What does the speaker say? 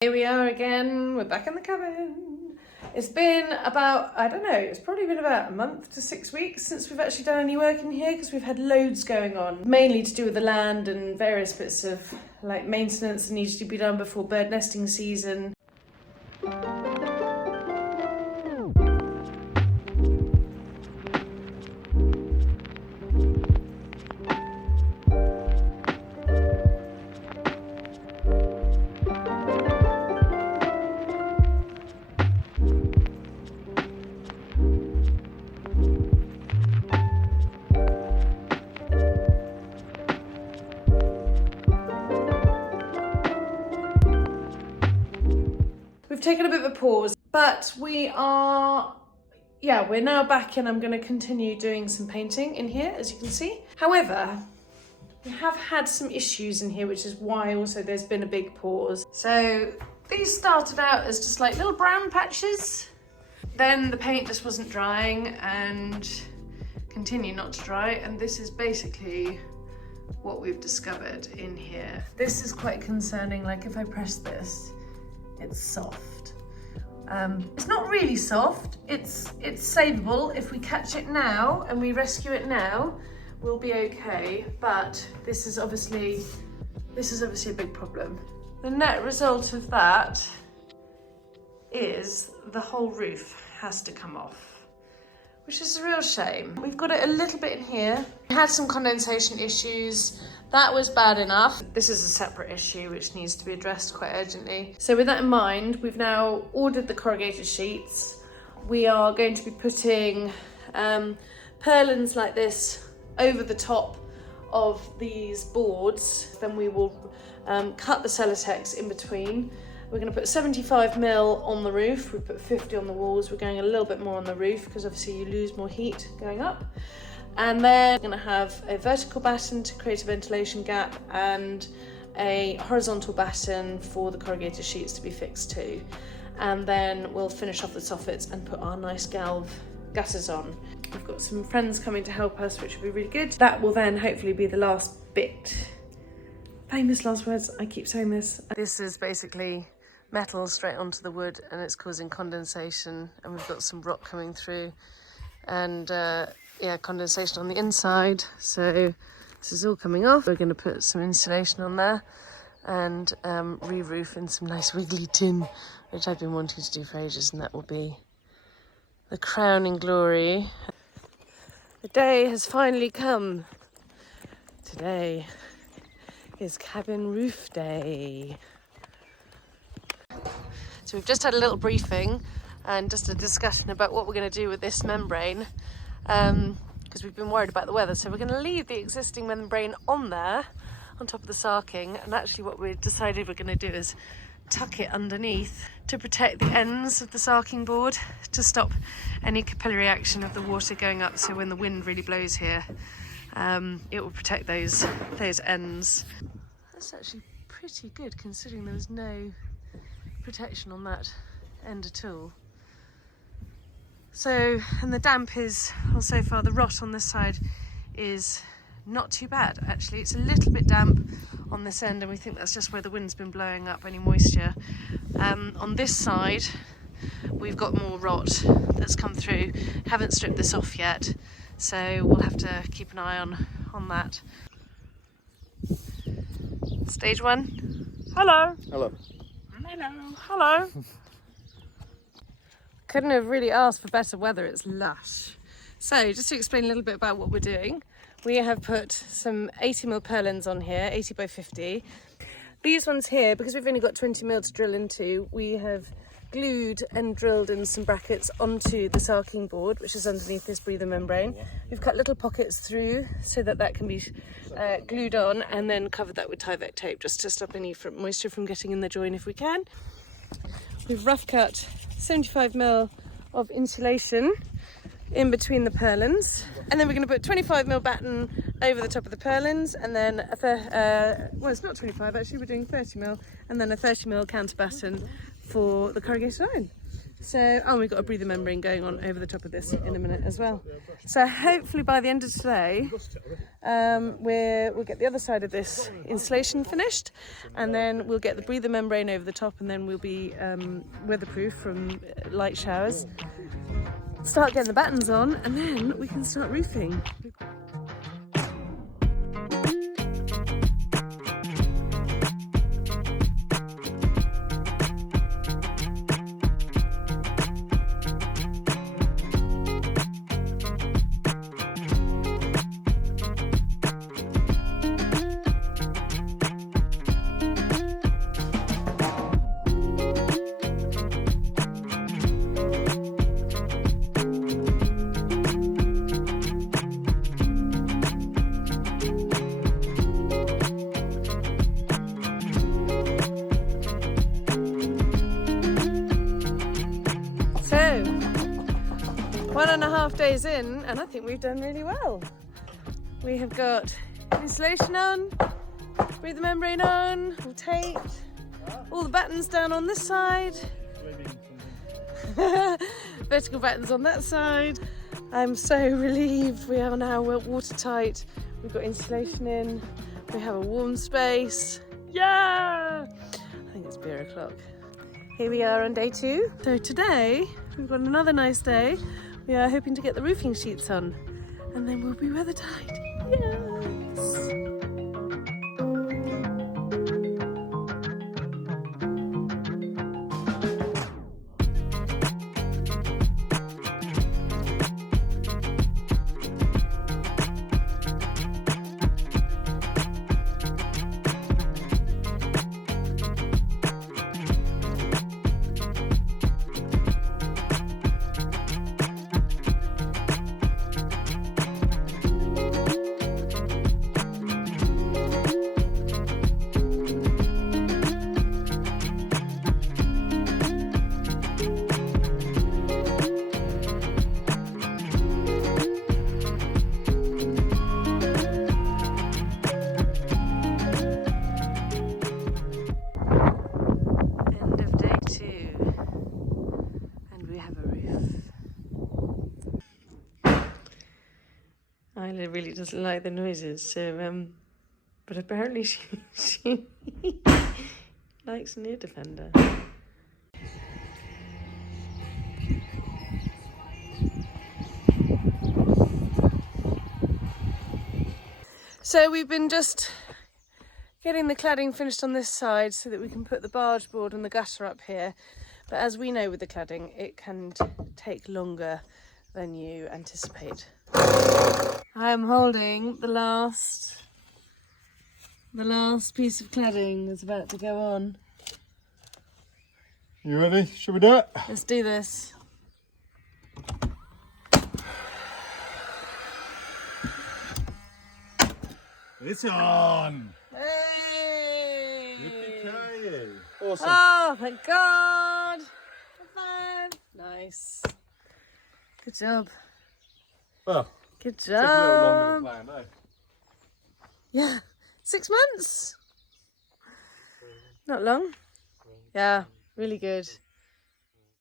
Here we are again, we're back in the cabin. It's been about, I don't know, it's probably been about a month to 6 weeks since we've actually done any work in here because we've had loads going on, mainly to do with the land and various bits of like maintenance that needs to be done before bird nesting season. We've taken a bit of a pause, but we're now back and I'm going to continue doing some painting in here, as you can see. However, we have had some issues in here, which is why also there's been a big pause. So these started out as just like little brown patches. Then the paint just wasn't drying and continued not to dry. And this is basically what we've discovered in here. This is quite concerning. Like if I press this, it's soft. It's not really soft, it's savable. If we catch it now and we rescue it now, we'll be okay, but this is obviously a big problem. The net result of that is the whole roof has to come off, which is a real shame. We've got it a little bit in here. We had some condensation issues. That was bad enough. This is a separate issue which needs to be addressed quite urgently. So with that in mind, we've now ordered the corrugated sheets. We are going to be putting purlins like this over the top of these boards. Then we will cut the Celotex in between. We're going to put 75mm on the roof. We put 50 on the walls. We're going a little bit more on the roof because obviously you lose more heat going up. And then we're going to have a vertical batten to create a ventilation gap and a horizontal batten for the corrugated sheets to be fixed to. And then we'll finish off the soffits and put our nice galv gutters on. We've got some friends coming to help us, which will be really good. That will then hopefully be the last bit. Famous last words, I keep saying this. This is basically metal straight onto the wood and it's causing condensation, and we've got some rock coming through and condensation on the inside. So this is all coming off. We're going to put some insulation on there and re-roof in some nice wiggly tin, which I've been wanting to do for ages, and that will be the crowning glory. The day has finally come. Today is cabin roof day. So we've just had a little briefing and just a discussion about what we're going to do with this membrane, because we've been worried about the weather. So we're going to leave the existing membrane on there on top of the sarking, and actually what we decided we're going to do is tuck it underneath to protect the ends of the sarking board, to stop any capillary action of the water going up. So when the wind really blows here, it will protect those ends. That's actually pretty good considering there was no protection on that end at all. So, and the damp is, well, so far the rot on this side is not too bad actually. It's a little bit damp on this end, and we think that's just where the wind's been blowing up any moisture. On this side we've got more rot that's come through. Haven't stripped this off yet, so we'll have to keep an eye on that. Stage one. Hello. Hello. Hello. Hello. Couldn't have really asked for better weather. It's lush. So just to explain a little bit about what we're doing, we have put some 80mm purlins on here, 80 by 50. These ones here, because we've only got 20mm to drill into, we have glued and drilled in some brackets onto the sarking board, which is underneath this breather membrane. We've cut little pockets through so that can be glued on, and then covered that with Tyvek tape just to stop any moisture from getting in the join if we can. We've rough cut 75mm of insulation in between the purlins, and then we're going to put 25mm batten over the top of the purlins, and then well, it's not 25 actually, we're doing 30mm, and then a 30mm counter batten for the corrugated iron. So, oh, we've got a breather membrane going on over the top of this in a minute as well. So hopefully by the end of today, we'll get the other side of this insulation finished, and then we'll get the breather membrane over the top, and then we'll be weatherproof from light showers. Start getting the battens on, and then we can start roofing. So, 1.5 days in, and I think we've done really well. We have got insulation on, breather membrane on, all taped, all the battens down on this side, vertical battens on that side. I'm so relieved we are now watertight. We've got insulation in, we have a warm space. Yeah! I think it's beer o'clock. Here we are on day 2. So today, we've got another nice day. We are hoping to get the roofing sheets on, and then we'll be weathertight. Yes! Isla really doesn't like the noises, so but apparently she likes an ear defender. So we've been just getting the cladding finished on this side so that we can put the barge board and the gutter up here. But as we know with the cladding, it can take longer than you anticipate. I am holding the last piece of cladding that's about to go on. You ready? Should we do it? Let's do this. It's on! Hey! Yippee-ki-yay. Awesome. Oh, thank God! High five. Nice. Good job. Well, good took a little longer job. than planned, eh? Yeah, 6 months. Not long. Yeah, really good.